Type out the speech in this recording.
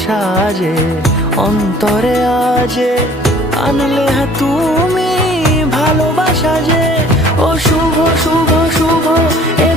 সাজে অন্তরে আজে আনলে হ্যাঁ তুমি ভালোবাসা যে ও শুভ শুভ শুভ এ